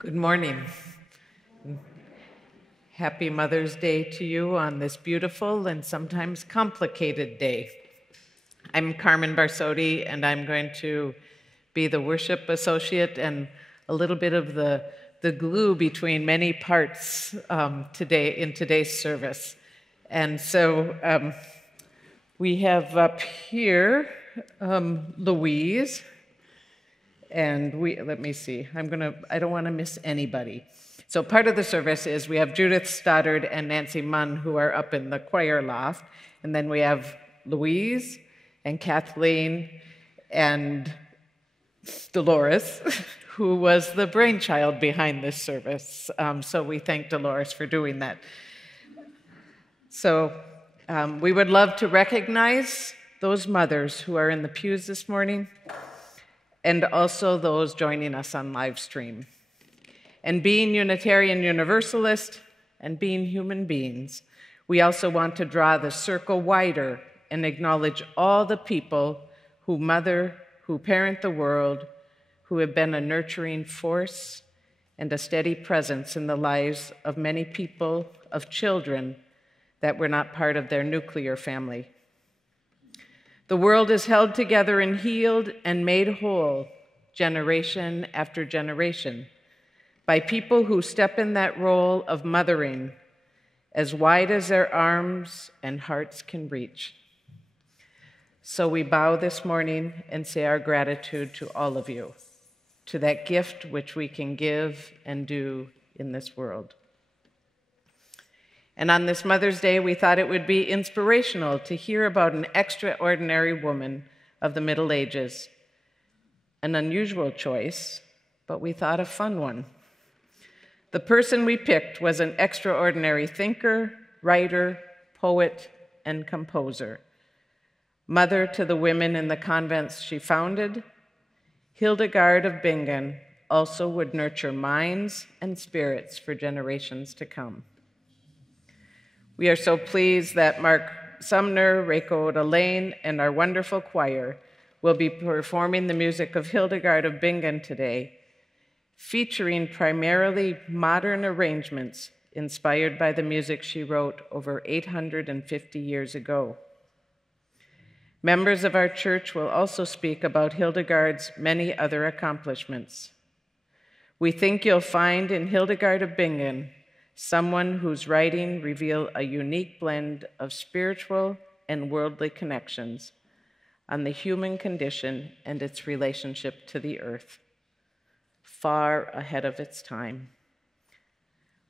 Good morning. Happy Mother's Day to you on this beautiful and sometimes complicated day. I'm Carmen Barsotti, and I'm going to be the worship associate and a little bit of the glue between many parts today in today's service. And so we have up here Louise. And let me see, I don't want to miss anybody. So part of the service is we have Judith Stoddard and Nancy Munn who are up in the choir loft. And then we have Louise and Kathleen and Dolores, who was the brainchild behind this service. So we thank Dolores for doing that. So we would love to recognize those mothers who are in the pews this morning, and also those joining us on LIVESTREAM. And being Unitarian Universalist and being human beings, we also want to draw the circle wider and acknowledge all the people who mother, who parent the world, who have been a nurturing force and a steady presence in the lives of many people, of children that were not part of their nuclear family. The world is held together and healed and made whole generation after generation by people who step in that role of mothering as wide as their arms and hearts can reach. So we bow this morning and say our gratitude to all of you, to that gift which we can give and do in this world. And on this Mother's Day, we thought it would be inspirational to hear about an extraordinary woman of the Middle Ages. An unusual choice, but we thought a fun one. The person we picked was an extraordinary thinker, writer, poet, and composer. Mother to the women in the convents she founded, Hildegard of Bingen also would nurture minds and spirits for generations to come. We are so pleased that Mark Sumner, Reiko Delane, and our wonderful choir will be performing the music of Hildegard of Bingen today, featuring primarily modern arrangements inspired by the music she wrote over 850 years ago. Members of our church will also speak about Hildegard's many other accomplishments. We think you'll find in Hildegard of Bingen someone whose writing reveal a unique blend of spiritual and worldly connections on the human condition and its relationship to the earth, far ahead of its time.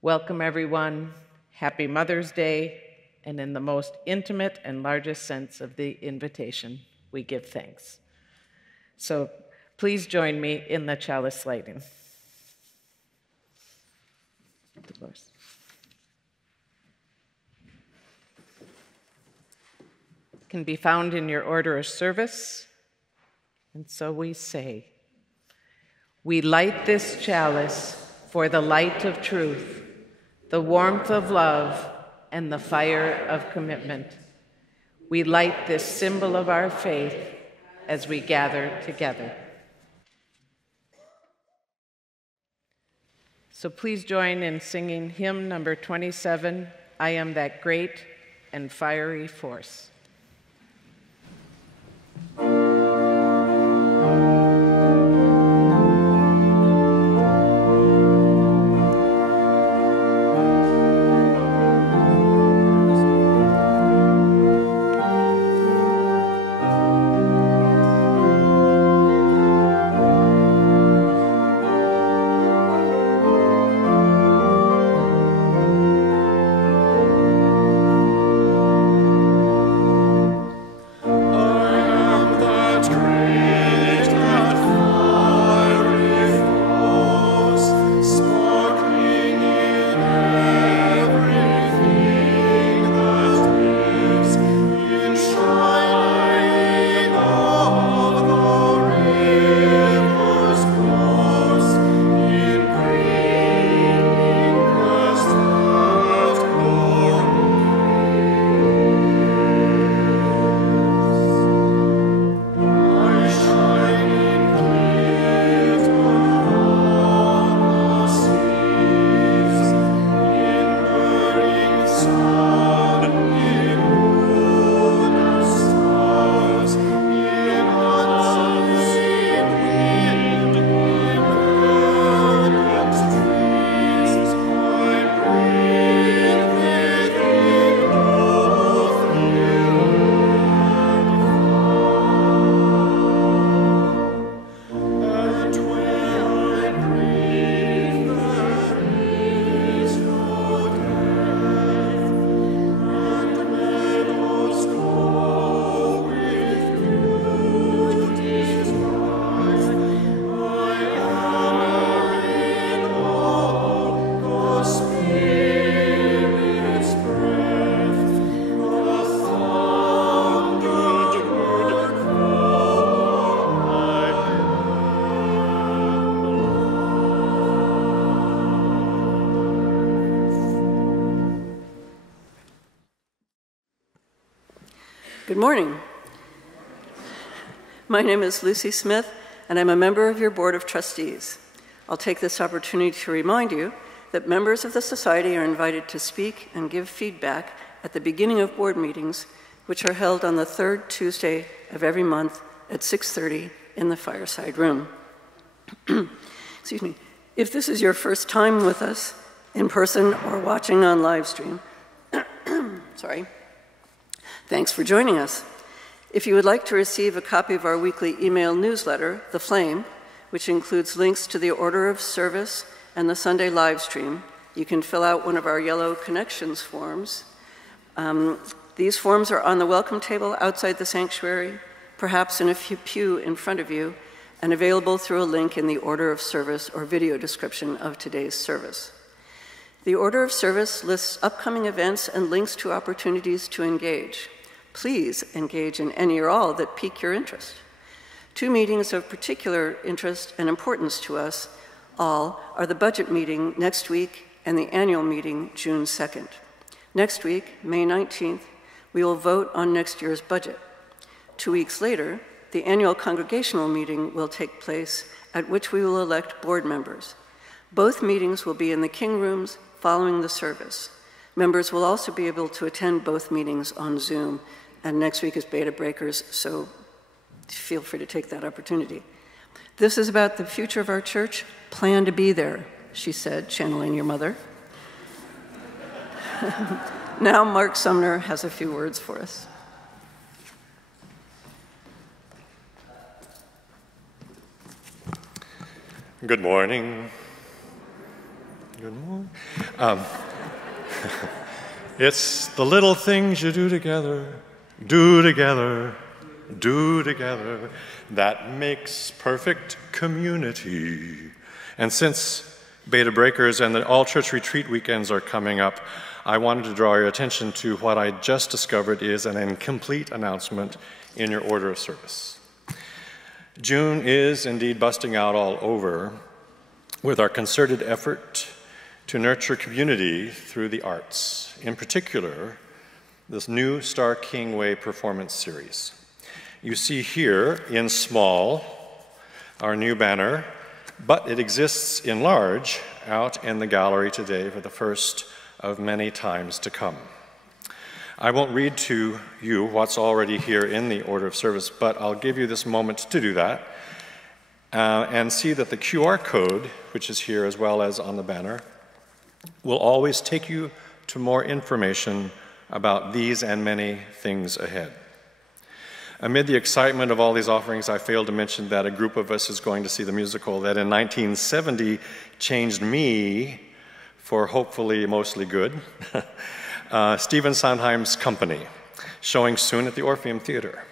Welcome, everyone. Happy Mother's Day, and in the most intimate and largest sense of the invitation, we give thanks. So please join me in the chalice lighting. Dolores. Can be found in your order of service. And so we say, we light this chalice for the light of truth, the warmth of love, and the fire of commitment. We light this symbol of our faith as we gather together. So please join in singing hymn number 27, I Am That Great and Fiery Force. I am the Good morning. My name is Lucy Smith, and I'm a member of your Board of Trustees. I'll take this opportunity to remind you that members of the Society are invited to speak and give feedback at the beginning of board meetings, which are held on the third Tuesday of every month at 6:30 in the fireside room. Excuse me. If this is your first time with us in person or watching on live stream, sorry, thanks for joining us. If you would like to receive a copy of our weekly email newsletter, The Flame, which includes links to the order of service and the Sunday live stream, you can fill out one of our yellow connections forms. These forms are on the welcome table outside the sanctuary, perhaps in a pew in front of you, and available through a link in the order of service or video description of today's service. The order of service lists upcoming events and links to opportunities to engage. Please engage in any or all that pique your interest. Two meetings of particular interest and importance to us all are the budget meeting next week and the annual meeting June 2nd. Next week, May 19th, we will vote on next year's budget. 2 weeks later, the annual congregational meeting will take place, at which we will elect board members. Both meetings will be in the King Rooms following the service. Members will also be able to attend both meetings on Zoom, and next week is Beta Breakers, so feel free to take that opportunity. This is about the future of our church. Plan to be there, she said, channeling your mother. Now Mark Sumner has a few words for us. Good morning. Good morning. It's the little things you do together, that makes perfect community. And since Beta Breakers and the All Church Retreat weekends are coming up, I wanted to draw your attention to what I just discovered is an incomplete announcement in your order of service. June is indeed busting out all over with our concerted effort to nurture community through the arts, in particular, this new Star King Way performance series. You see here in small our new banner, but it exists in large out in the gallery today for the first of many times to come. I won't read to you what's already here in the order of service, but I'll give you this moment to do that and see that the QR code, which is here as well as on the banner, will always take you to more information about these and many things ahead. Amid the excitement of all these offerings, I failed to mention that a group of us is going to see the musical that in 1970 changed me for hopefully mostly good, Stephen Sondheim's Company, showing soon at the Orpheum Theater.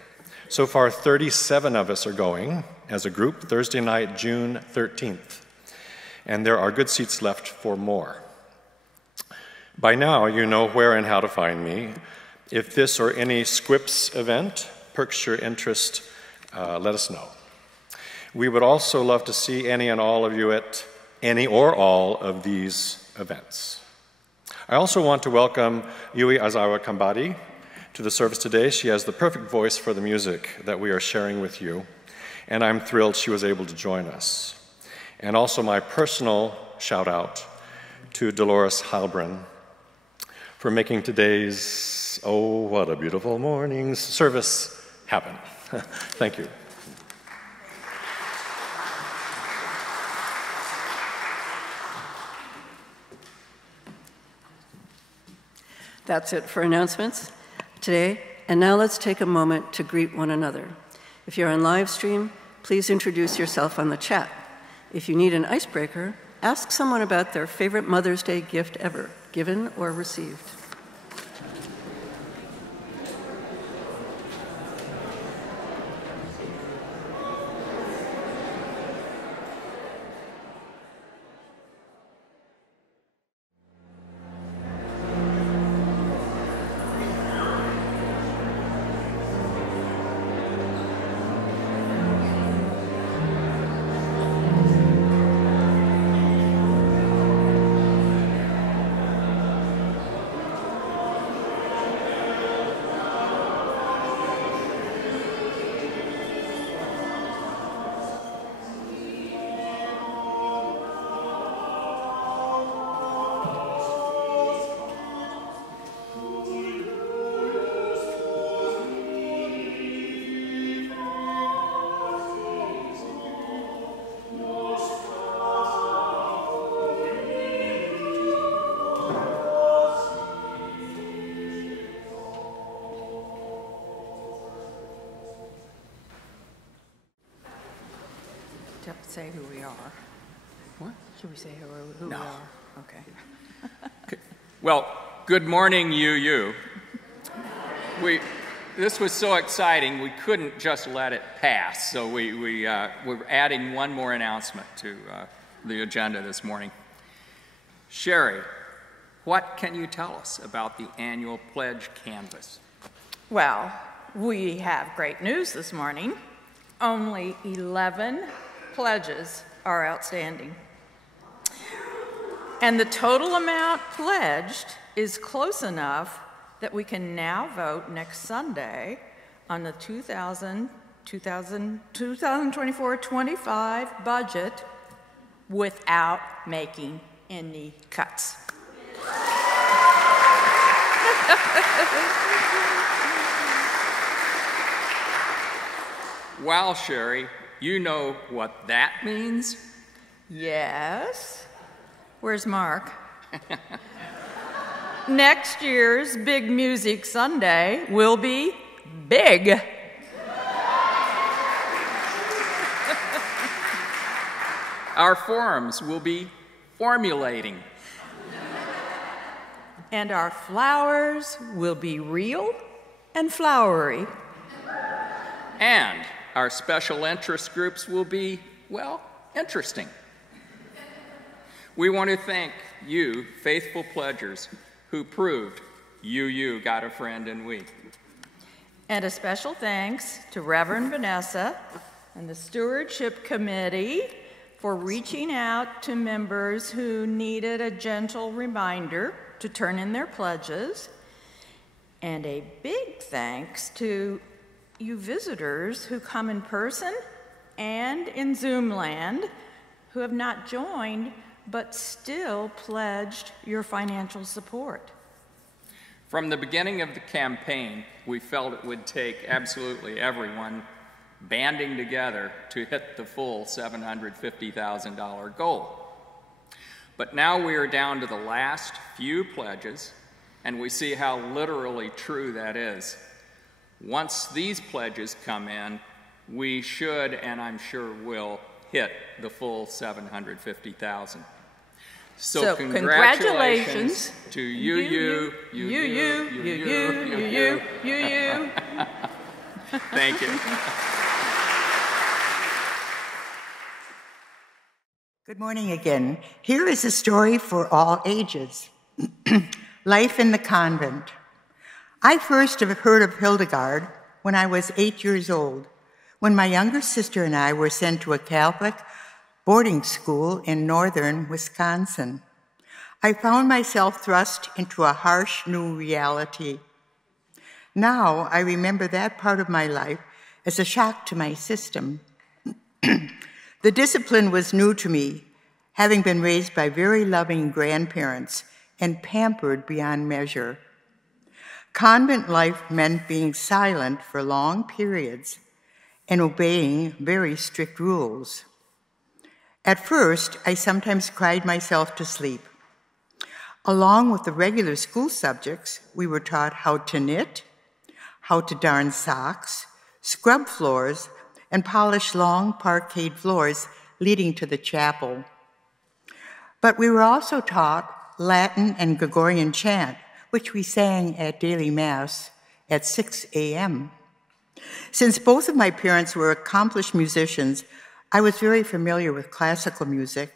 So far, 37 of us are going as a group, Thursday night, June 13th. And there are good seats left for more. By now, you know where and how to find me. If this or any Squips event perks your interest, let us know. We would also love to see any and all of you at any or all of these events. I also want to welcome Yui Azawa Kambadi to the service today. She has the perfect voice for the music that we are sharing with you, and I'm thrilled she was able to join us. And also my personal shout out to Dolores Halbrin for making today's, oh, what a beautiful morning, service happen. Thank you. That's it for announcements today. And now let's take a moment to greet one another. If you're on live stream, please introduce yourself on the chat. If you need an icebreaker, ask someone about their favorite Mother's Day gift ever, given or received. say who we are? What? Should we say who we are? Okay. Well, good morning, UU. This was so exciting, we couldn't just let it pass, so we're adding one more announcement to the agenda this morning. Sherry, what can you tell us about the annual pledge canvas? Well, we have great news this morning. Only 11 pledges are outstanding. And the total amount pledged is close enough that we can now vote next Sunday on the 2024-25 budget without making any cuts. Wow, Sherry, you know what that means? Yes. Where's Mark? Next year's Big Music Sunday will be big. Our forums will be formulating. And our flowers will be real and flowery. And our special interest groups will be, well, interesting. We want to thank you, faithful pledgers, who proved you got a friend in we. And a special thanks to Reverend Vanessa and the Stewardship Committee for reaching out to members who needed a gentle reminder to turn in their pledges. And a big thanks to you visitors who come in person and in Zoom land who have not joined but still pledged your financial support. From the beginning of the campaign, we felt it would take absolutely everyone banding together to hit the full $750,000 goal. But now we are down to the last few pledges, and we see how literally true that is. Once these pledges come in, we should, and I'm sure will, hit the full $750,000. So congratulations to you. Thank you. Good morning again. Here is a story for all ages. Life in the convent. I first have heard of Hildegard when I was 8 years old, when my younger sister and I were sent to a Catholic boarding school in northern Wisconsin. I found myself thrust into a harsh new reality. Now I remember that part of my life as a shock to my system. The discipline was new to me, having been raised by very loving grandparents and pampered beyond measure. Convent life meant being silent for long periods and obeying very strict rules. At first, I sometimes cried myself to sleep. Along with the regular school subjects, we were taught how to knit, how to darn socks, scrub floors, and polish long parquet floors leading to the chapel. But we were also taught Latin and Gregorian chant, which we sang at daily Mass at 6 a.m. Since both of my parents were accomplished musicians, I was very familiar with classical music,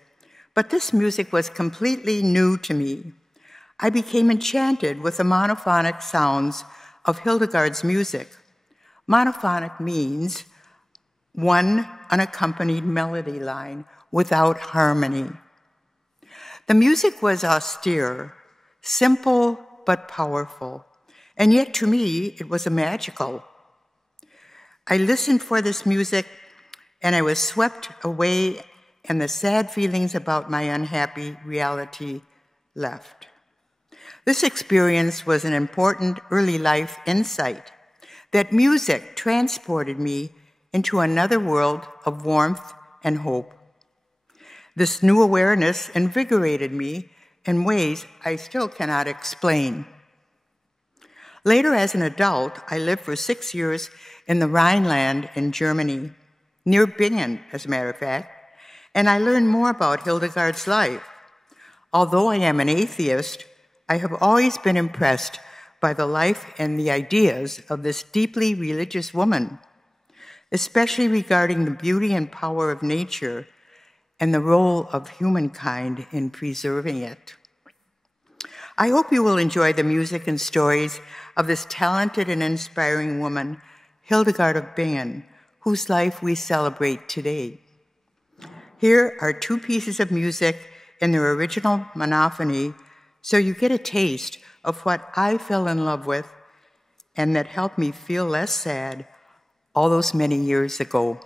but this music was completely new to me. I became enchanted with the monophonic sounds of Hildegard's music. Monophonic means one unaccompanied melody line without harmony. The music was austere, simple but powerful, and yet to me it was magical. I listened for this music and I was swept away, and the sad feelings about my unhappy reality left. This experience was an important early life insight that music transported me into another world of warmth and hope. This new awareness invigorated me in ways I still cannot explain. Later, as an adult, I lived for 6 years in the Rhineland in Germany, near Bingen, as a matter of fact. and I learned more about Hildegard's life. Although I am an atheist, I have always been impressed by the life and the ideas of this deeply religious woman, especially regarding the beauty and power of nature and the role of humankind in preserving it. I hope you will enjoy the music and stories of this talented and inspiring woman, Hildegard of Bingen, whose life we celebrate today. Here are two pieces of music in their original monophony, so you get a taste of what I fell in love with and that helped me feel less sad all those many years ago.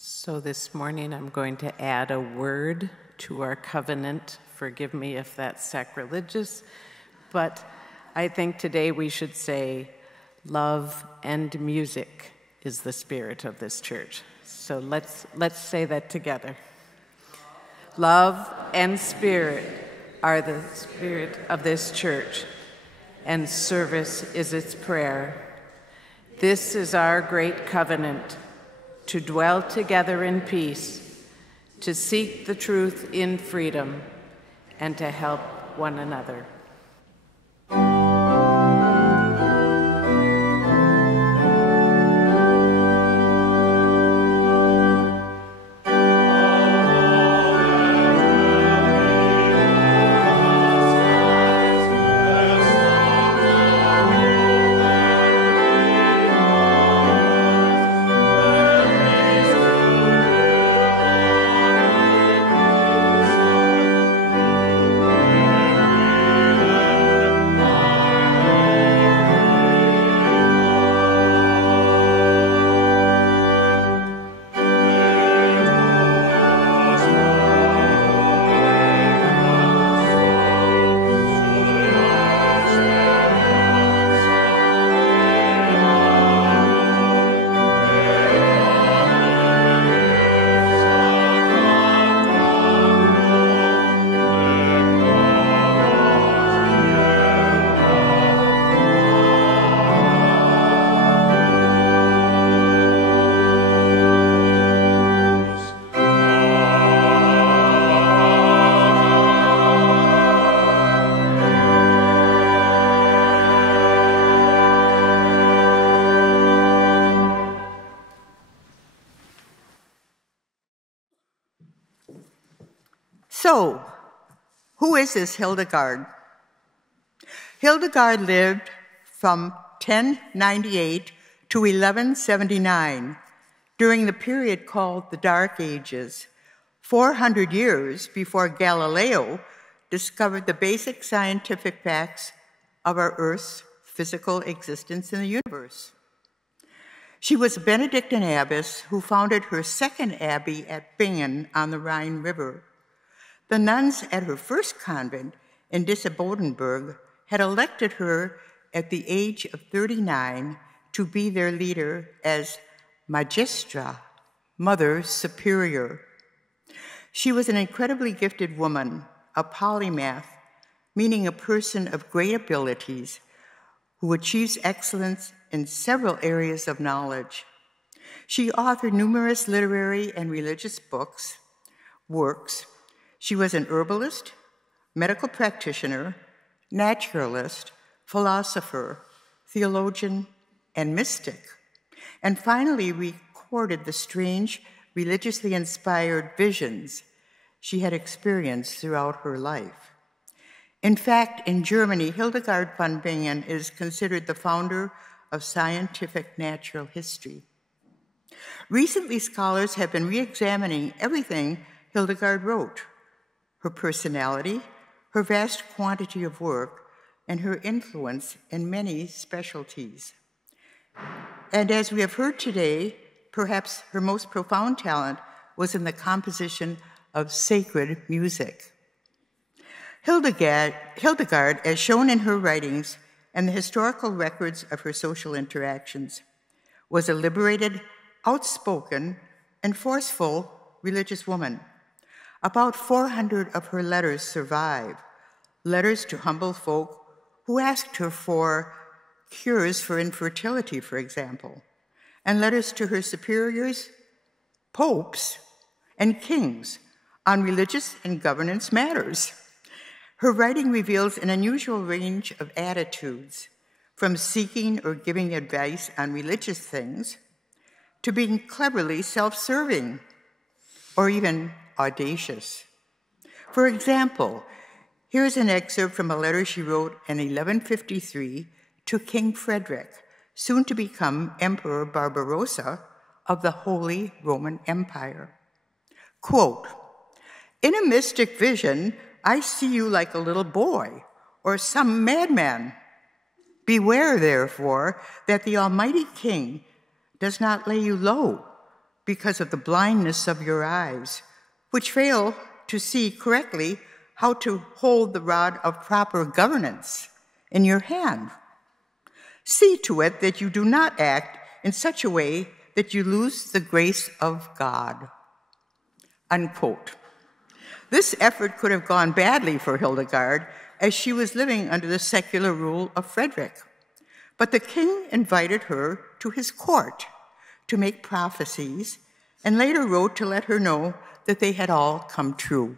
So this morning I'm going to add a word to our covenant. Forgive me if that's sacrilegious, but I think today we should say love and music is the spirit of this church. So let's say that together. Love and spirit are the spirit of this church, and service is its prayer. This is our great covenant, to dwell together in peace, to seek the truth in freedom, and to help one another. So, who is this Hildegard? Hildegard lived from 1098 to 1179 during the period called the Dark Ages, 400 years before Galileo discovered the basic scientific facts of our Earth's physical existence in the universe. She was a Benedictine abbess who founded her second abbey at Bingen on the Rhine River. The nuns at her first convent in Disse-Bodenberg had elected her at the age of 39 to be their leader as Magistra, Mother Superior. She was an incredibly gifted woman, a polymath, meaning a person of great abilities who achieves excellence in several areas of knowledge. She authored numerous literary and religious works. She was an herbalist, medical practitioner, naturalist, philosopher, theologian, and mystic, and finally recorded the strange, religiously inspired visions she had experienced throughout her life. In fact, in Germany, Hildegard von Bingen is considered the founder of scientific natural history. Recently, scholars have been re-examining everything Hildegard wrote: her personality, her vast quantity of work, and her influence in many specialties. And as we have heard today, perhaps her most profound talent was in the composition of sacred music. Hildegard, as shown in her writings and the historical records of her social interactions, was a liberated, outspoken, and forceful religious woman. About 400 of her letters survive, letters to humble folk who asked her for cures for infertility, for example, and letters to her superiors, popes, and kings on religious and governance matters. Her writing reveals an unusual range of attitudes, from seeking or giving advice on religious things to being cleverly self-serving or even audacious. For example, here's an excerpt from a letter she wrote in 1153 to King Frederick, soon to become Emperor Barbarossa of the Holy Roman Empire. Quote, "In a mystic vision, I see you like a little boy or some madman. Beware, therefore, that the Almighty King does not lay you low because of the blindness of your eyes, which fail to see correctly how to hold the rod of proper governance in your hand. See to it that you do not act in such a way that you lose the grace of God." Unquote. This effort could have gone badly for Hildegard, as she was living under the secular rule of Frederick. But the king invited her to his court to make prophecies, and later wrote to let her know that they had all come true.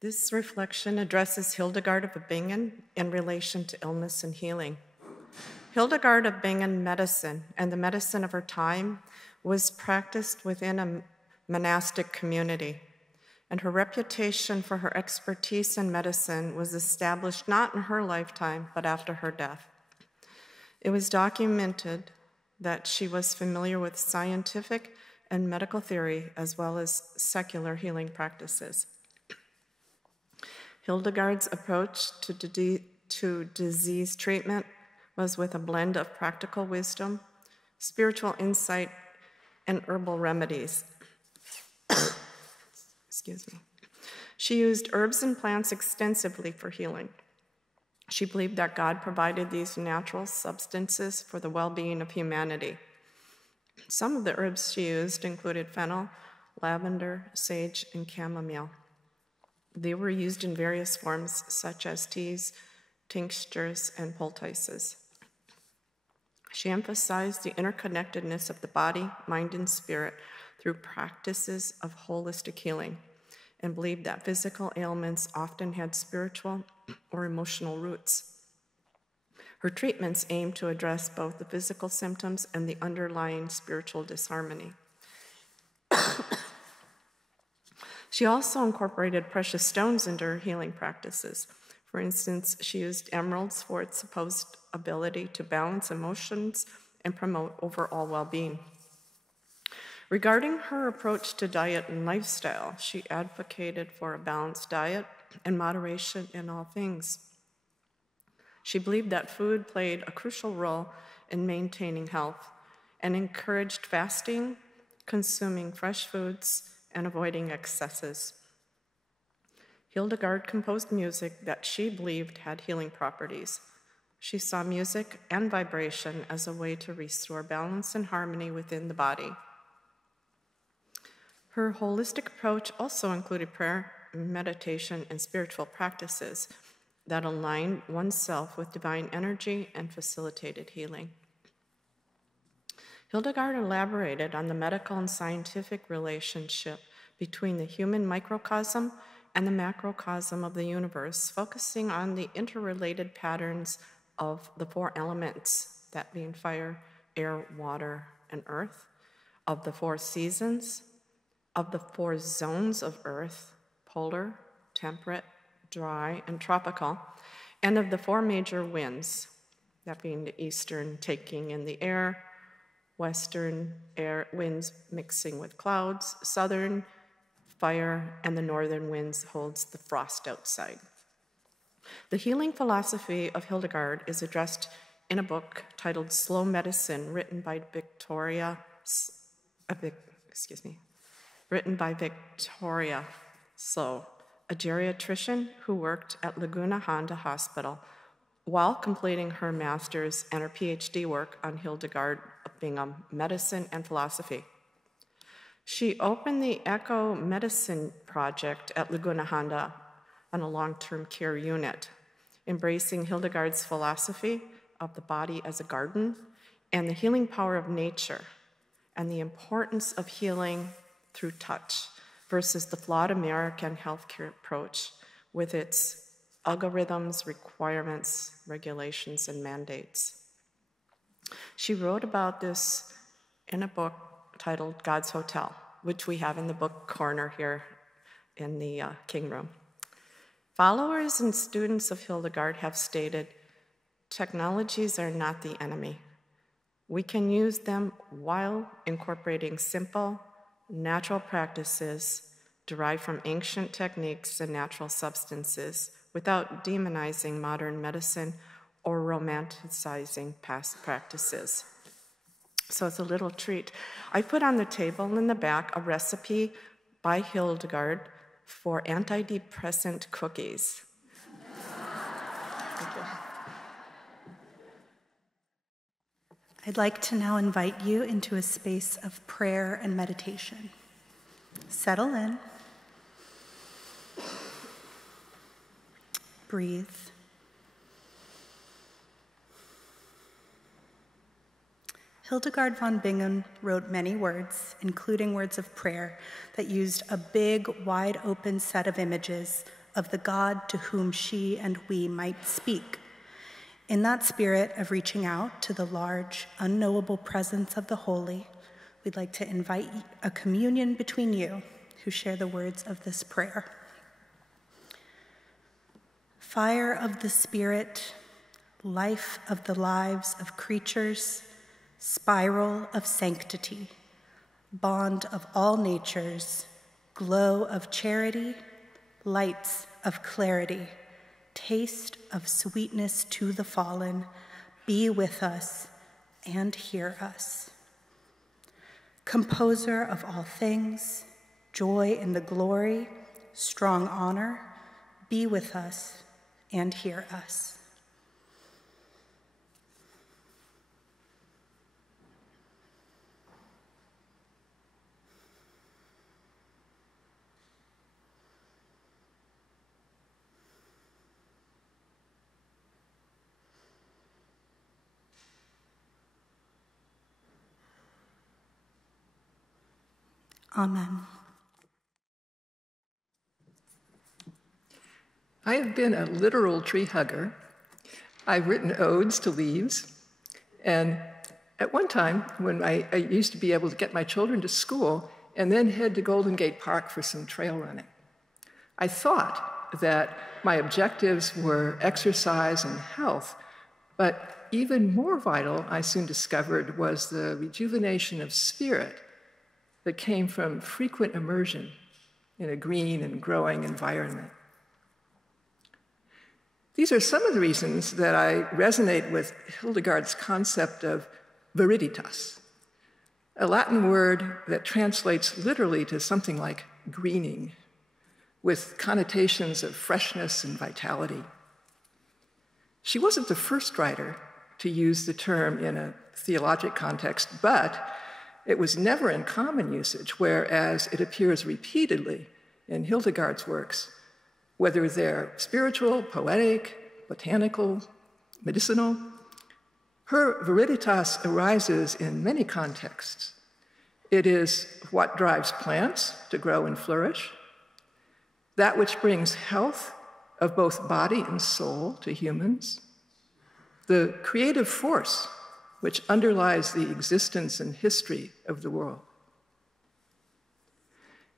This reflection addresses Hildegard of Bingen in relation to illness and healing. Hildegard of Bingen medicine and the medicine of her time was practiced within a monastic community, and her reputation for her expertise in medicine was established not in her lifetime, but after her death. It was documented that she was familiar with scientific and medical theory as well as secular healing practices. Hildegard's approach to disease treatment was with a blend of practical wisdom, spiritual insight, and herbal remedies. Excuse me. She used herbs and plants extensively for healing. She believed that God provided these natural substances for the well-being of humanity. Some of the herbs she used included fennel, lavender, sage, and chamomile. They were used in various forms, such as teas, tinctures, and poultices. She emphasized the interconnectedness of the body, mind, and spirit through practices of holistic healing, and believed that physical ailments often had spiritual or emotional roots. Her treatments aimed to address both the physical symptoms and the underlying spiritual disharmony. She also incorporated precious stones into her healing practices. For instance, she used emeralds for its supposed ability to balance emotions and promote overall well-being. Regarding her approach to diet and lifestyle, she advocated for a balanced diet and moderation in all things. She believed that food played a crucial role in maintaining health and encouraged fasting, consuming fresh foods, and avoiding excesses. Hildegard composed music that she believed had healing properties. She saw music and vibration as a way to restore balance and harmony within the body. Her holistic approach also included prayer, meditation, and spiritual practices that aligned oneself with divine energy and facilitated healing. Hildegard elaborated on the medical and scientific relationship between the human microcosm and the macrocosm of the universe, focusing on the interrelated patterns of the four elements, that being fire, air, water, and earth, of the four seasons, of the four zones of earth, polar, temperate, dry, and tropical, and of the four major winds, that being the eastern taking in the air, western air winds mixing with clouds, southern fire, and the northern winds holds the frost outside. The healing philosophy of Hildegard is addressed in a book titled Slow Medicine, written by Victoria Slow, a geriatrician who worked at Laguna Honda Hospital while completing her master's and her PhD work on Hildegard of Bingen medicine and philosophy. She opened the Eco Medicine Project at Laguna Honda on a long-term care unit, embracing Hildegard's philosophy of the body as a garden and the healing power of nature and the importance of healing through touch versus the flawed American healthcare approach with its algorithms, requirements, regulations, and mandates. She wrote about this in a book titled God's Hotel, which we have in the book corner here in the King Room. Followers and students of Hildegard have stated, technologies are not the enemy. We can use them while incorporating simple, natural practices derived from ancient techniques and natural substances without demonizing modern medicine or romanticizing past practices. So it's a little treat. I put on the table in the back a recipe by Hildegard for antidepressant cookies. I'd like to now invite you into a space of prayer and meditation. Settle in. Breathe. Hildegard von Bingen wrote many words, including words of prayer, that used a big, wide-open set of images of the God to whom she and we might speak. In that spirit of reaching out to the large, unknowable presence of the holy, we'd like to invite a communion between you who share the words of this prayer. Fire of the Spirit, life of the lives of creatures, spiral of sanctity, bond of all natures, glow of charity, lights of clarity, taste of sweetness to the fallen, be with us and hear us. Composer of all things, joy in the glory, strong honor, be with us and hear us. Amen. I have been a literal tree hugger. I've written odes to leaves. And at one time, when I used to be able to get my children to school and then head to Golden Gate Park for some trail running, I thought that my objectives were exercise and health, but even more vital, I soon discovered, was the rejuvenation of spirit that came from frequent immersion in a green and growing environment. These are some of the reasons that I resonate with Hildegard's concept of viriditas, a Latin word that translates literally to something like greening, with connotations of freshness and vitality. She wasn't the first writer to use the term in a theologic context, but it was never in common usage, whereas it appears repeatedly in Hildegard's works, whether they're spiritual, poetic, botanical, medicinal. Her viriditas arises in many contexts. It is what drives plants to grow and flourish, that which brings health of both body and soul to humans, the creative force which underlies the existence and history of the world.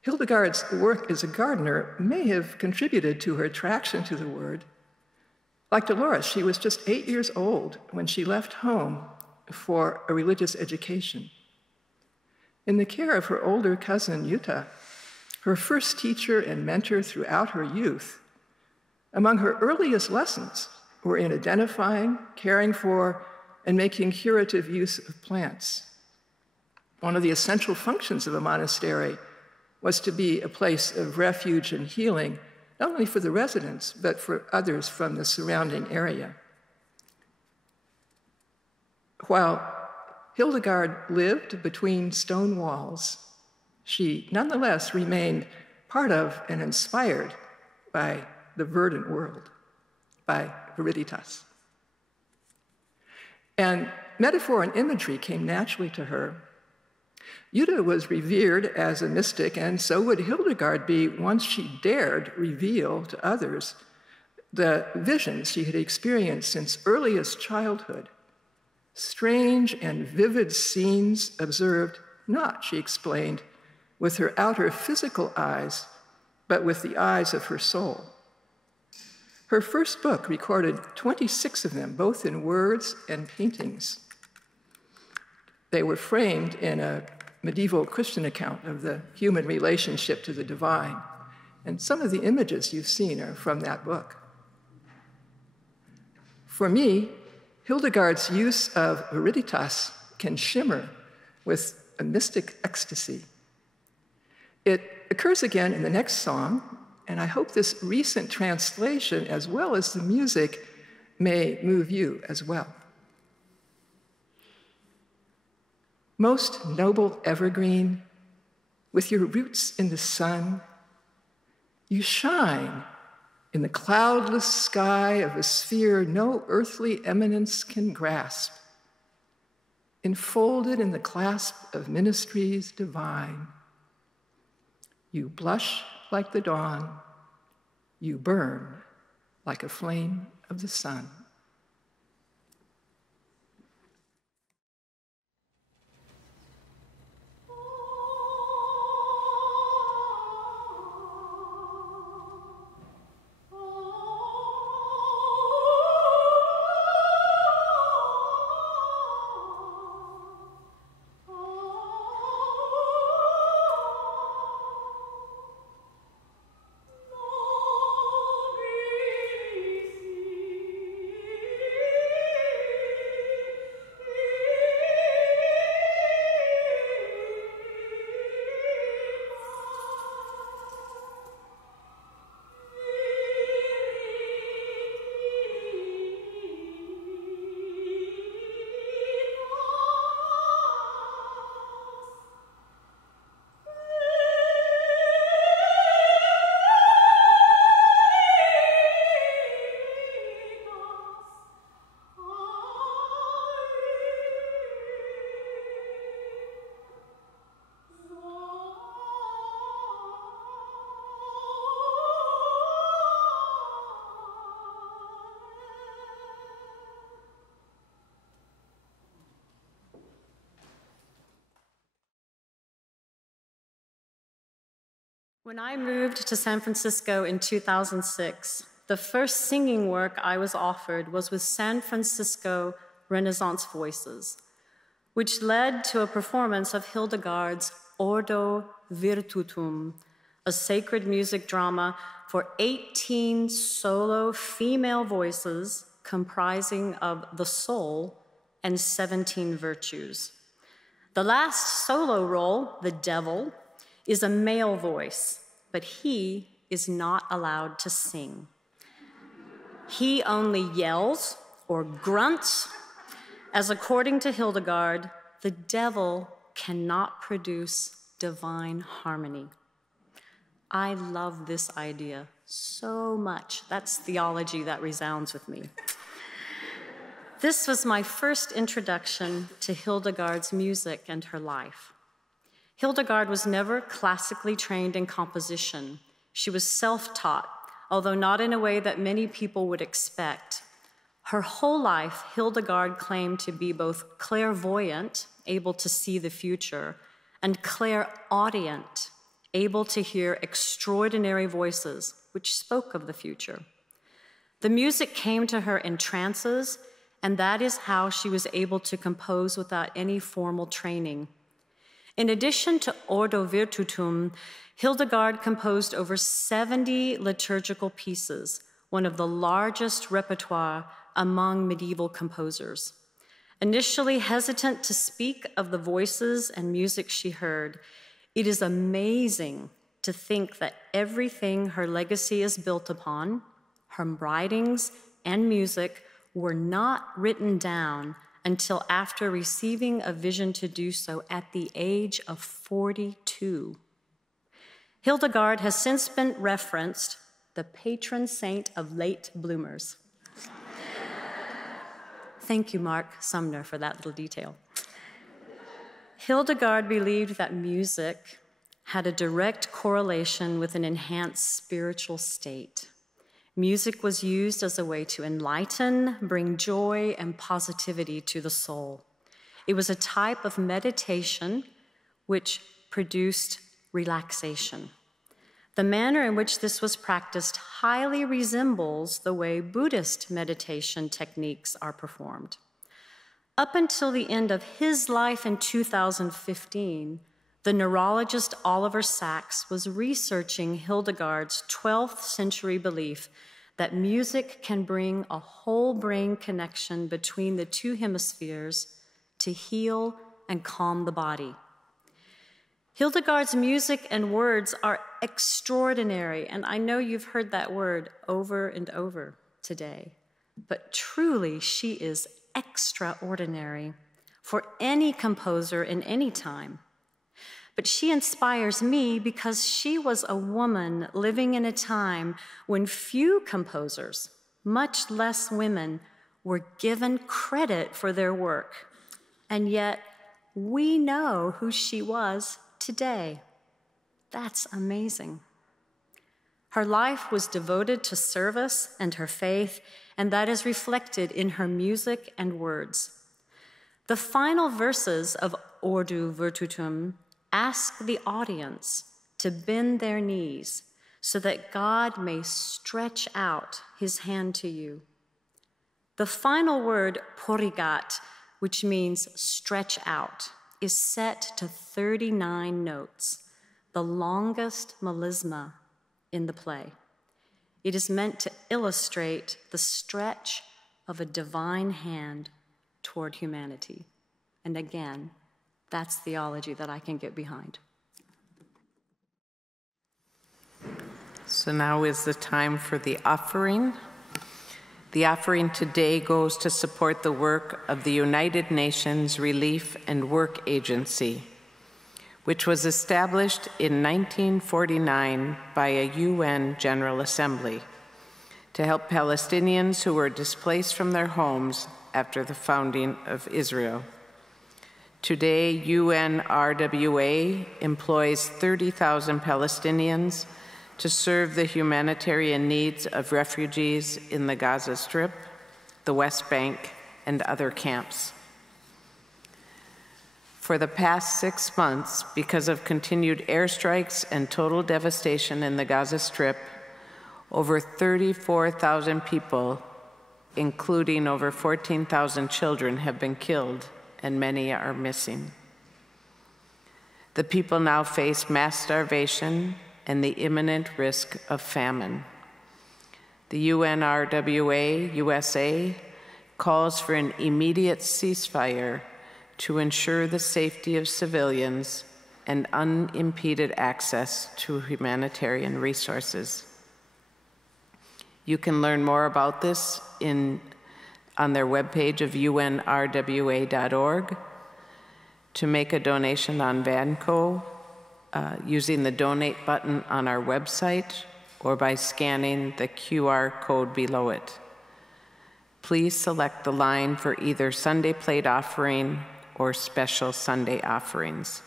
Hildegard's work as a gardener may have contributed to her attraction to the word. Like Dolores, she was just 8 years old when she left home for a religious education. In the care of her older cousin, Jutta, her first teacher and mentor throughout her youth, among her earliest lessons were in identifying, caring for, and making curative use of plants. One of the essential functions of a monastery was to be a place of refuge and healing, not only for the residents, but for others from the surrounding area. While Hildegard lived between stone walls, she nonetheless remained part of and inspired by the verdant world, by viriditas. And metaphor and imagery came naturally to her. Jutta was revered as a mystic, and so would Hildegard be once she dared reveal to others the visions she had experienced since earliest childhood. Strange and vivid scenes observed not, she explained, with her outer physical eyes, but with the eyes of her soul. Her first book recorded 26 of them, both in words and paintings. They were framed in a medieval Christian account of the human relationship to the divine, and some of the images you've seen are from that book. For me, Hildegard's use of viriditas can shimmer with a mystic ecstasy. It occurs again in the next song, and I hope this recent translation, as well as the music, may move you as well. Most noble evergreen, with your roots in the sun, you shine in the cloudless sky of a sphere no earthly eminence can grasp, enfolded in the clasp of ministries divine. You blush like the dawn, You burn like a flame of the sun. When I moved to San Francisco in 2006, the first singing work I was offered was with San Francisco Renaissance Voices, which led to a performance of Hildegard's Ordo Virtutum, a sacred music drama for 18 solo female voices comprising of the soul and 17 virtues. The last solo role, the devil, is a male voice, but he is not allowed to sing. He only yells or grunts, as according to Hildegard, the devil cannot produce divine harmony. I love this idea so much. That's theology that resounds with me. This was my first introduction to Hildegard's music and her life. Hildegard was never classically trained in composition. She was self-taught, although not in a way that many people would expect. Her whole life, Hildegard claimed to be both clairvoyant, able to see the future, and clairaudient, able to hear extraordinary voices, which spoke of the future. The music came to her in trances, and that is how she was able to compose without any formal training. In addition to Ordo Virtutum, Hildegard composed over 70 liturgical pieces, one of the largest repertoire among medieval composers. Initially hesitant to speak of the voices and music she heard, it is amazing to think that everything her legacy is built upon, her writings and music, were not written down until after receiving a vision to do so at the age of 42. Hildegard has since been referenced the patron saint of late bloomers. Thank you, Mark Sumner, for that little detail. Hildegard believed that music had a direct correlation with an enhanced spiritual state. Music was used as a way to enlighten, bring joy and positivity to the soul. It was a type of meditation which produced relaxation. The manner in which this was practiced highly resembles the way Buddhist meditation techniques are performed. Up until the end of his life in 2015, the neurologist Oliver Sacks was researching Hildegard's 12th century belief that music can bring a whole brain connection between the two hemispheres to heal and calm the body. Hildegard's music and words are extraordinary, and I know you've heard that word over and over today, but truly she is extraordinary for any composer in any time. But she inspires me because she was a woman living in a time when few composers, much less women, were given credit for their work. And yet, we know who she was today. That's amazing. Her life was devoted to service and her faith, and that is reflected in her music and words. The final verses of Ordu Virtutum ask the audience to bend their knees so that God may stretch out his hand to you. The final word, porigat, which means stretch out, is set to 39 notes, the longest melisma in the play. It is meant to illustrate the stretch of a divine hand toward humanity. And again, that's theology that I can get behind. So now is the time for the offering. The offering today goes to support the work of the United Nations Relief and Work Agency, which was established in 1949 by a UN General Assembly to help Palestinians who were displaced from their homes after the founding of Israel. Today, UNRWA employs 30,000 Palestinians to serve the humanitarian needs of refugees in the Gaza Strip, the West Bank, and other camps. For the past 6 months, because of continued airstrikes and total devastation in the Gaza Strip, over 34,000 people, including over 14,000 children, have been killed, and many are missing. The people now face mass starvation and the imminent risk of famine. The UNRWA USA calls for an immediate ceasefire to ensure the safety of civilians and unimpeded access to humanitarian resources. You can learn more about this on their webpage of unrwa.org. To make a donation on Vanco, using the donate button on our website or by scanning the QR code below it. Please select the line for either Sunday plate offering or special Sunday offerings.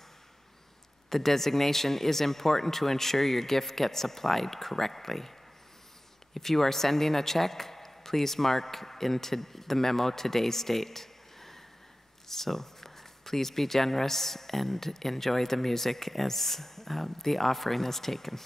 The designation is important to ensure your gift gets applied correctly. If you are sending a check, please mark into the memo today's date. So please be generous and enjoy the music as the offering is taken.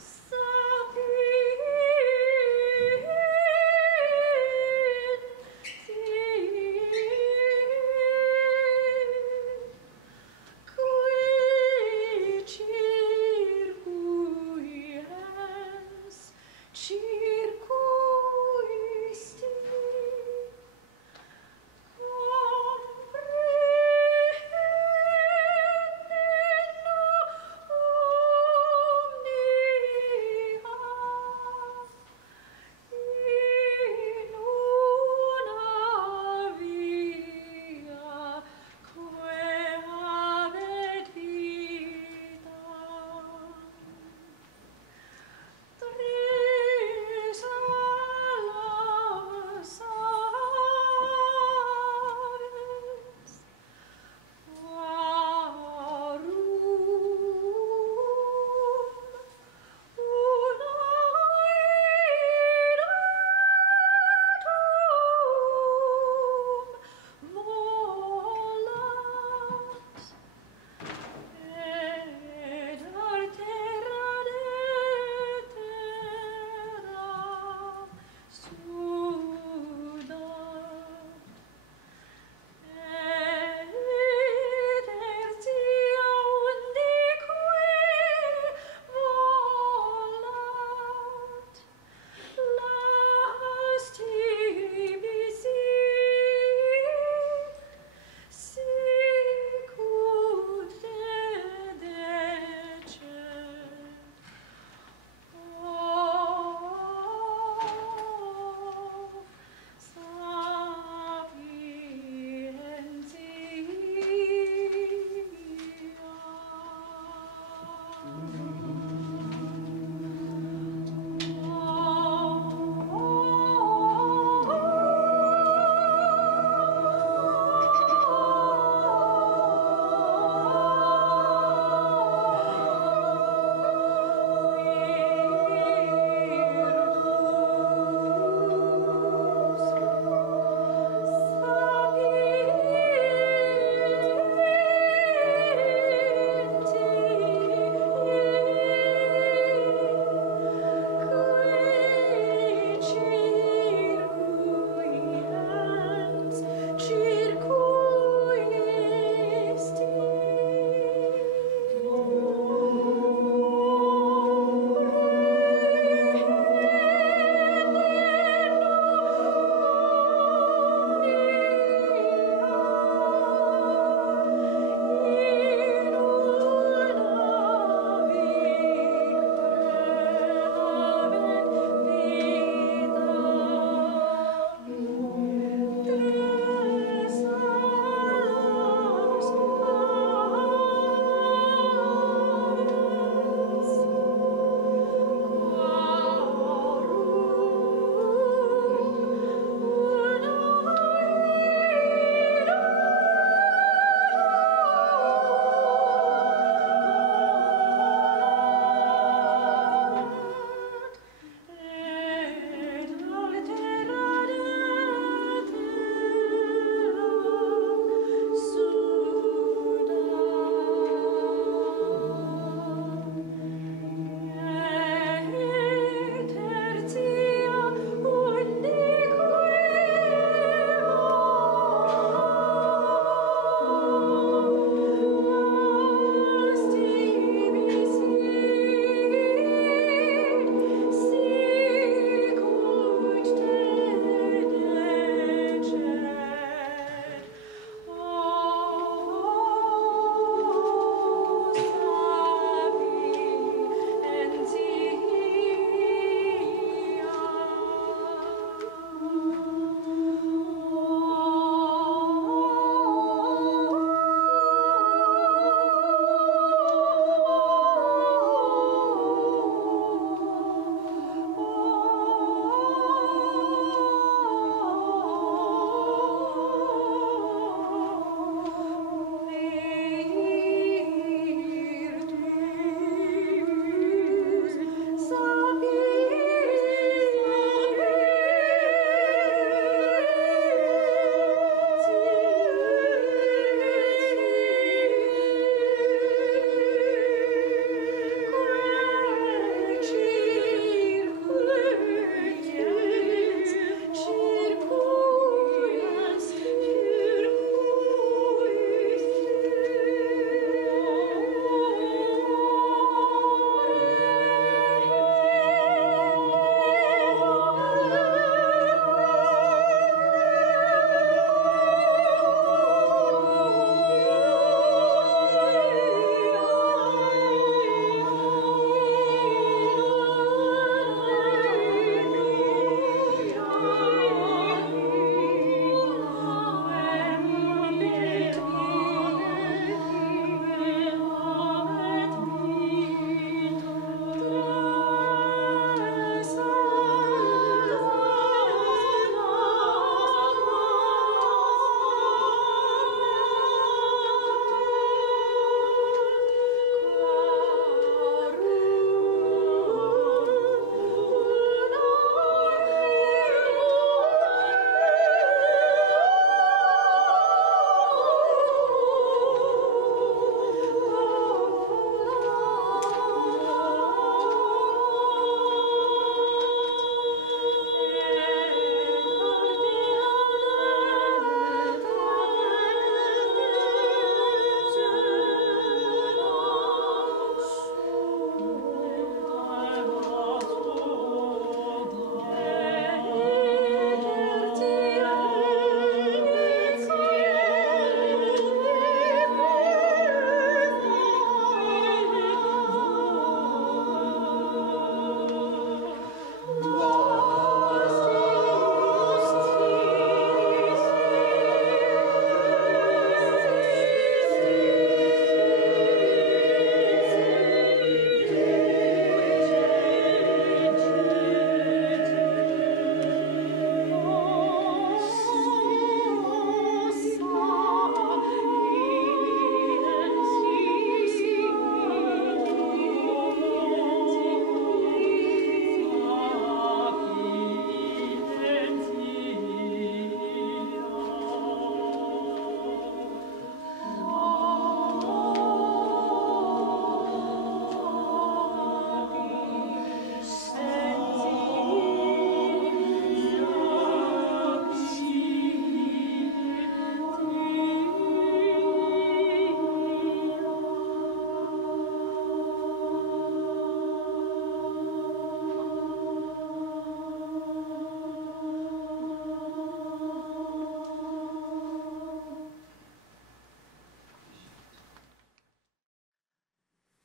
Sapi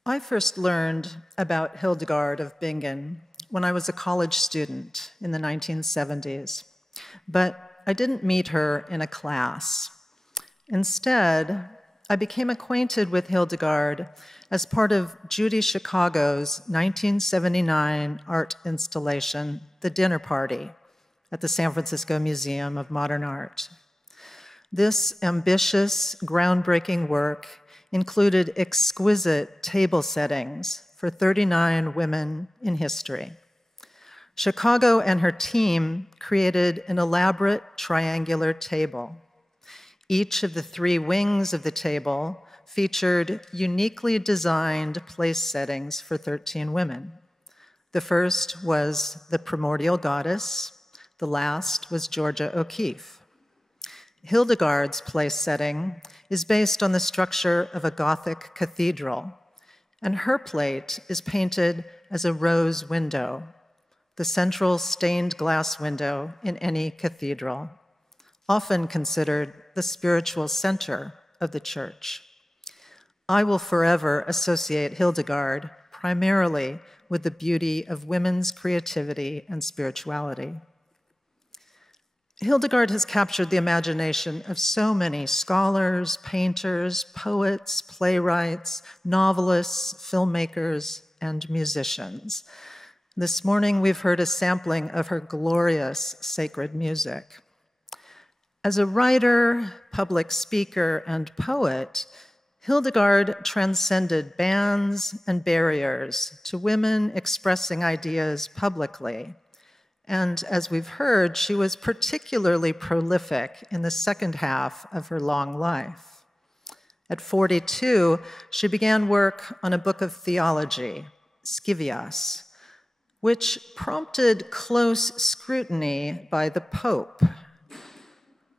I first learned about Hildegard of Bingen when I was a college student in the 1970s, but I didn't meet her in a class. Instead, I became acquainted with Hildegard as part of Judy Chicago's 1979 art installation, The Dinner Party, at the San Francisco Museum of Modern Art. This ambitious, groundbreaking work included exquisite table settings for 39 women in history. Chicago and her team created an elaborate triangular table. Each of the 3 wings of the table featured uniquely designed place settings for 13 women. The first was the primordial goddess. The last was Georgia O'Keeffe. Hildegard's place setting is based on the structure of a Gothic cathedral, and her plate is painted as a rose window, the central stained glass window in any cathedral, often considered the spiritual center of the church. I will forever associate Hildegard primarily with the beauty of women's creativity and spirituality. Hildegard has captured the imagination of so many scholars, painters, poets, playwrights, novelists, filmmakers, and musicians. This morning, we've heard a sampling of her glorious sacred music. As a writer, public speaker, and poet, Hildegard transcended bans and barriers to women expressing ideas publicly. And as we've heard, she was particularly prolific in the second half of her long life. At 42, she began work on a book of theology, Scivias, which prompted close scrutiny by the Pope.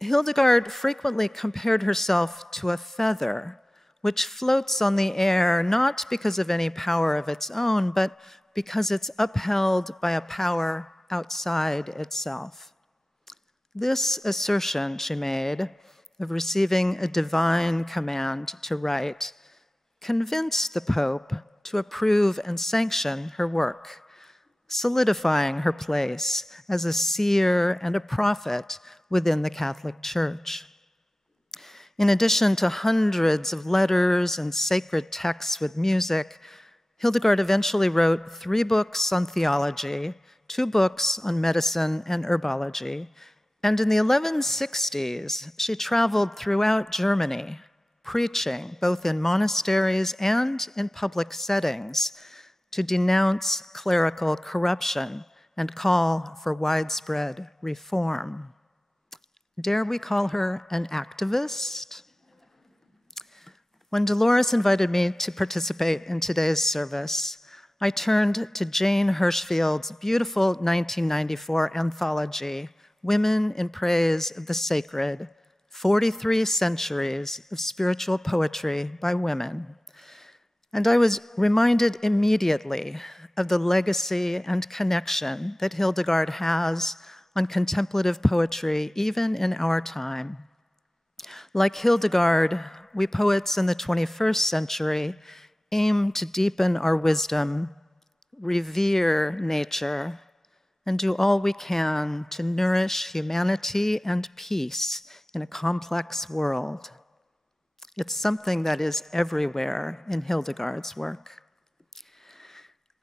Hildegard frequently compared herself to a feather, which floats on the air not because of any power of its own, but because it's upheld by a power outside itself. This assertion she made of receiving a divine command to write convinced the Pope to approve and sanction her work, solidifying her place as a seer and a prophet within the Catholic Church. In addition to hundreds of letters and sacred texts with music, Hildegard eventually wrote 3 books on theology, 2 books on medicine and herbology, and in the 1160s, she traveled throughout Germany, preaching both in monasteries and in public settings to denounce clerical corruption and call for widespread reform. Dare we call her an activist? When Dolores invited me to participate in today's service, I turned to Jane Hirschfield's beautiful 1994 anthology, Women in Praise of the Sacred, 43 Centuries of Spiritual Poetry by Women. And I was reminded immediately of the legacy and connection that Hildegard has on contemplative poetry, even in our time. Like Hildegard, we poets in the 21st century aim to deepen our wisdom, revere nature, and do all we can to nourish humanity and peace in a complex world. It's something that is everywhere in Hildegard's work.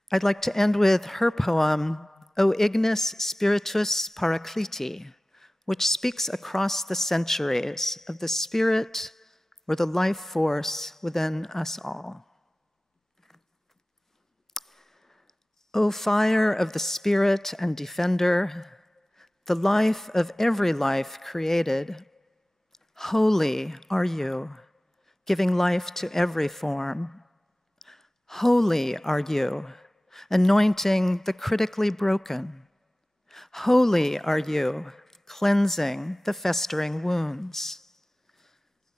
I'd like to end with her poem, O Ignis Spiritus Paracliti, which speaks across the centuries of the spirit or the life force within us all. O fire of the spirit and defender, the life of every life created, holy are you, giving life to every form. Holy are you, anointing the critically broken. Holy are you, cleansing the festering wounds.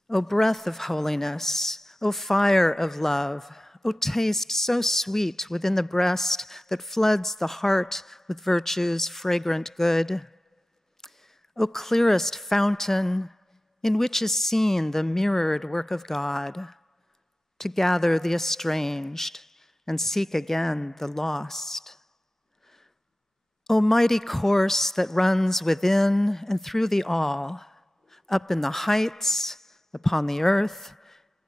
O breath of holiness, O fire of love, O taste so sweet within the breast that floods the heart with virtue's fragrant good. O clearest fountain in which is seen the mirrored work of God, to gather the estranged and seek again the lost. O mighty course that runs within and through the all, up in the heights, upon the earth,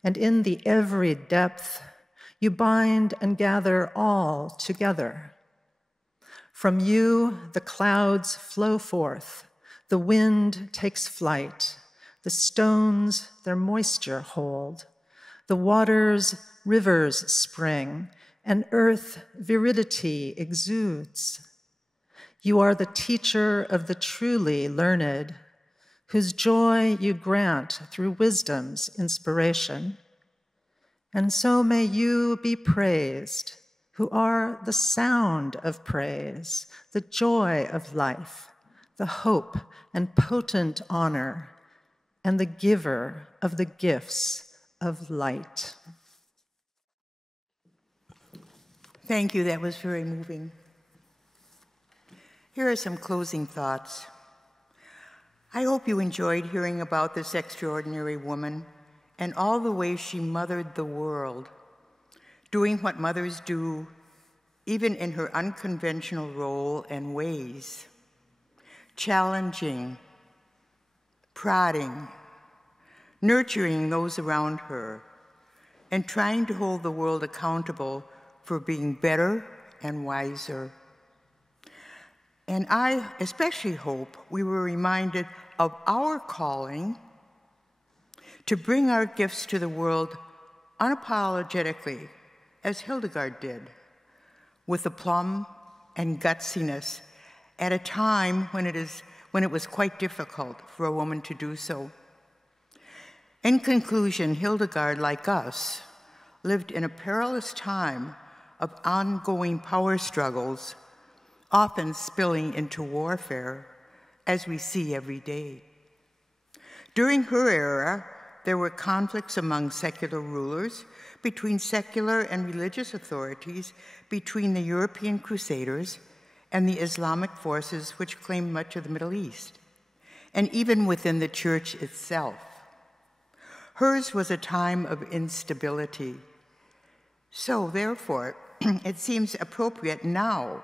and in the every depth, you bind and gather all together. From you the clouds flow forth, the wind takes flight, the stones their moisture hold, the waters rivers spring, and earth viridity exudes. You are the teacher of the truly learned, whose joy you grant through wisdom's inspiration. And so may you be praised, who are the sound of praise, the joy of life, the hope and potent honor, and the giver of the gifts of light. Thank you, that was very moving. Here are some closing thoughts. I hope you enjoyed hearing about this extraordinary woman and all the ways she mothered the world, doing what mothers do, even in her unconventional role and ways, challenging, prodding, nurturing those around her, and trying to hold the world accountable for being better and wiser. And I especially hope we were reminded of our calling to bring our gifts to the world unapologetically, as Hildegard did, with aplomb and gutsiness at a time when it was quite difficult for a woman to do so. In conclusion, Hildegard, like us, lived in a perilous time of ongoing power struggles, often spilling into warfare, as we see every day. During her era, there were conflicts among secular rulers, between secular and religious authorities, between the European Crusaders and the Islamic forces which claimed much of the Middle East, and even within the church itself. Hers was a time of instability. So, therefore, it seems appropriate now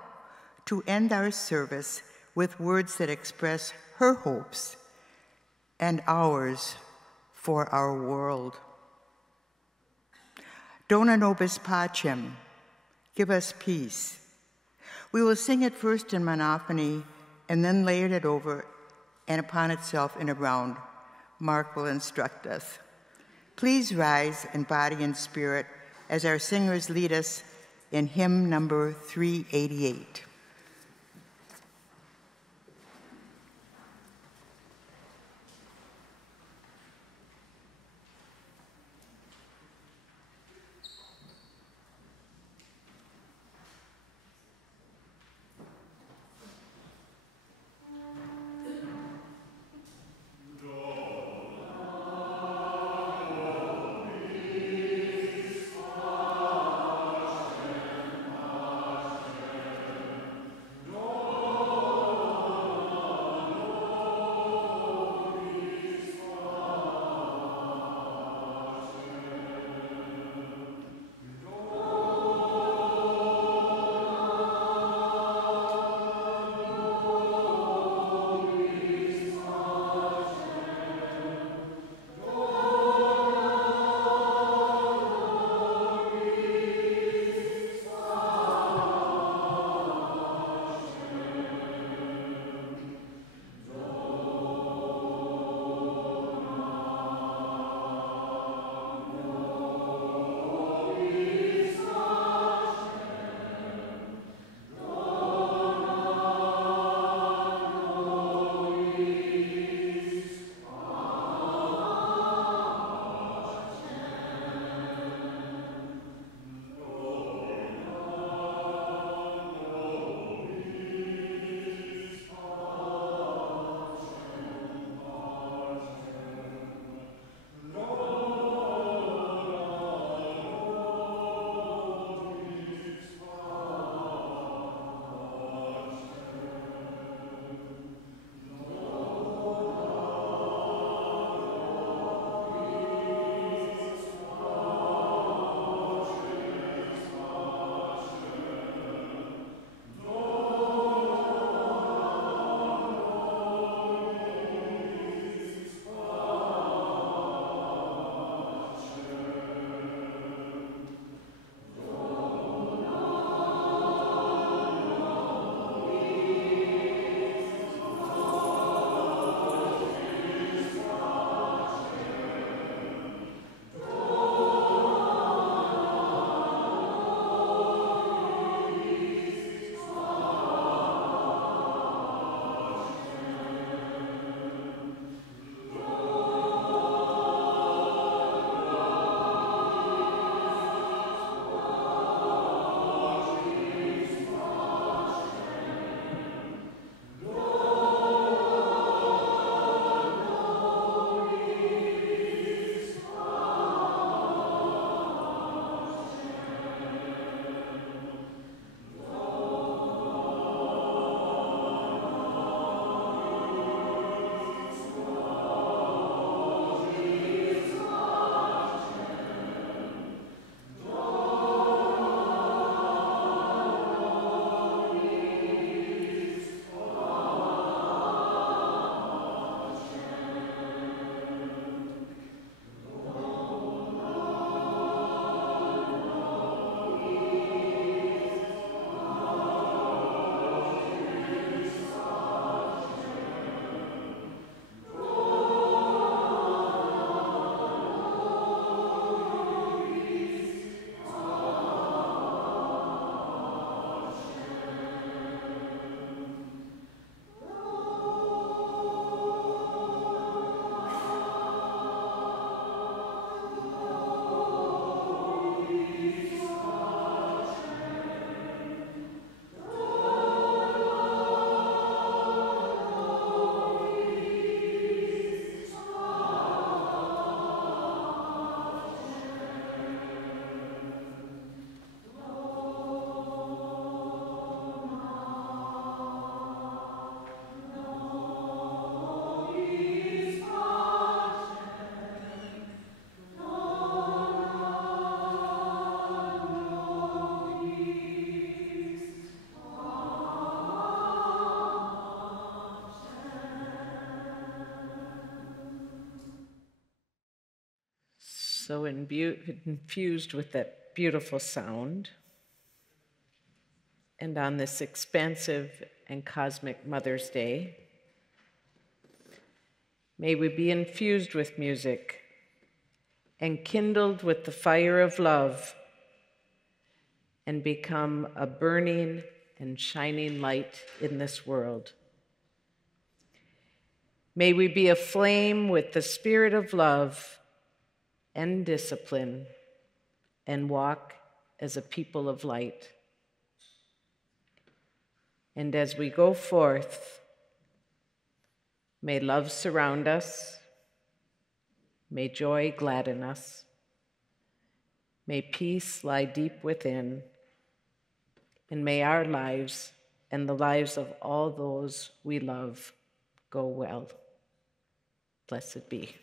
to end our service with words that express her hopes and ours for our world. Dona nobis pacem, give us peace. We will sing it first in monophony and then layer it over and upon itself in a round. Mark will instruct us. Please rise in body and spirit as our singers lead us in hymn number 388. so infused with that beautiful sound. And on this expansive and cosmic Mother's Day, may we be infused with music and kindled with the fire of love and become a burning and shining light in this world. May we be aflame with the spirit of love and discipline and walk as a people of light. And as we go forth, may love surround us, may joy gladden us, may peace lie deep within, and may our lives and the lives of all those we love go well. Blessed be.